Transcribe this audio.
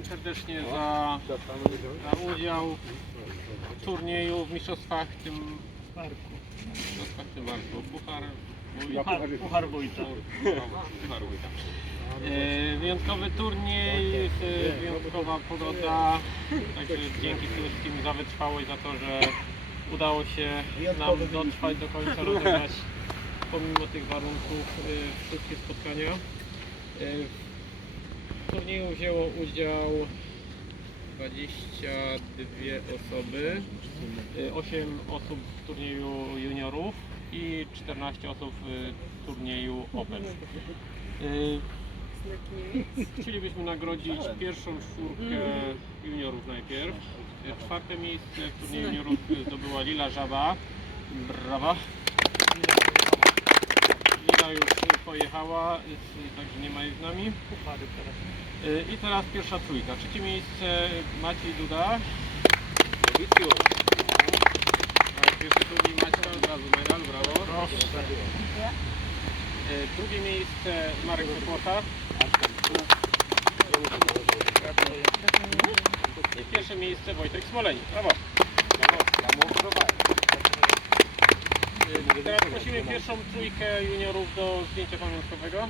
wszystkim serdecznie za, za udział w turnieju w mistrzostwach tym mistrzostwach tym barku. Puchar Puchar, puchar wójta. Puchar Wójta. E, Wyjątkowy turniej, e, wyjątkowa pogoda, także dzięki wszystkim za wytrwałość, za to, że udało się nam dotrwać do końca, rozegrać pomimo tych warunków e, wszystkie spotkania. E, W turnieju wzięło udział 22 osoby, 8 osób w turnieju juniorów i 14 osób w turnieju Open. Y, Chcielibyśmy nagrodzić pierwszą czwórkę juniorów najpierw. Y, Czwarte miejsce w turnieju juniorów zdobyła Lila Żaba. Brawa. Lila już pojechała, także nie ma jej z nami. Y, I teraz pierwsza trójka. Trzecie miejsce Maciej Duda. Tak, Pierwszy turniej Maćka, od razu medal, brawo. Proszę. Y, Drugie miejsce Marek Kopłota. I pierwsze miejsce Wojtek Smolenik. Brawo. Y, Teraz prosimy pierwszą trójkę juniorów do zdjęcia pamiątkowego.